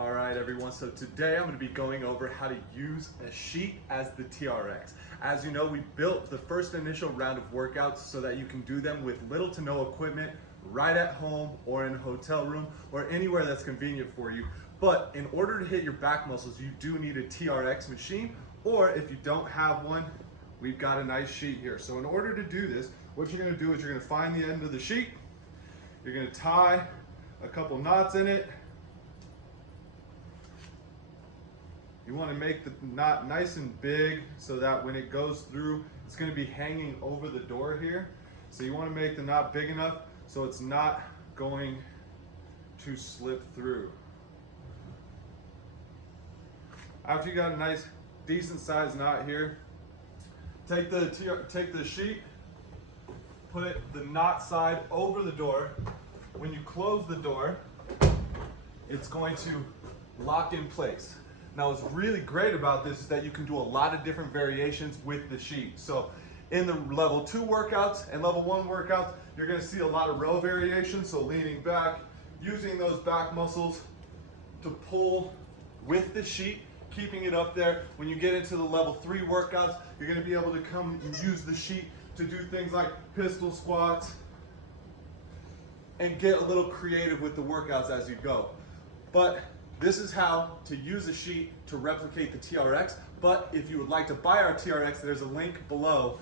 All right, everyone. So today I'm going to be going over how to use a sheet as the TRX. As you know, we built the first initial round of workouts so that you can do them with little to no equipment right at home or in a hotel room or anywhere that's convenient for you. But in order to hit your back muscles, you do need a TRX machine, or if you don't have one, we've got a nice sheet here. So in order to do this, what you're going to do is you're going to find the end of the sheet, you're going to tie a couple knots in it. You want to make the knot nice and big so that when it goes through, it's going to be hanging over the door here. So you want to make the knot big enough so it's not going to slip through. After you got a nice, decent sized knot here, take the sheet, put the knot side over the door. When you close the door, it's going to lock in place. Now what's really great about this is that you can do a lot of different variations with the sheet. So in the level 2 workouts and level 1 workouts, you're going to see a lot of row variations. So leaning back, using those back muscles to pull with the sheet, keeping it up there. When you get into the level 3 workouts, you're going to be able to come and use the sheet to do things like pistol squats and get a little creative with the workouts as you go. But this is how to use a sheet to replicate the TRX. But if you would like to buy our TRX, there's a link below.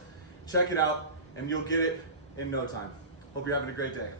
Check it out and you'll get it in no time. Hope you're having a great day.